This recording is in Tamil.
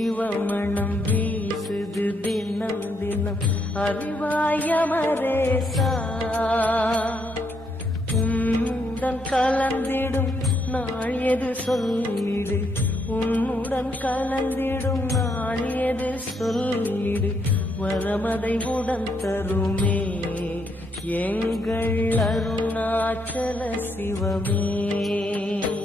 சிவமணம் வீசுது தினம் தினம் அறிவாயமரேசா உன்னுடன் கலந்திடும் நாள் எது சொல்லிடு உன்னுடன் கலந்திடும் நாள் எது சொல்லிடு வரமதை உடன் தருமே எங்கள் அருணாச்சல சிவமே.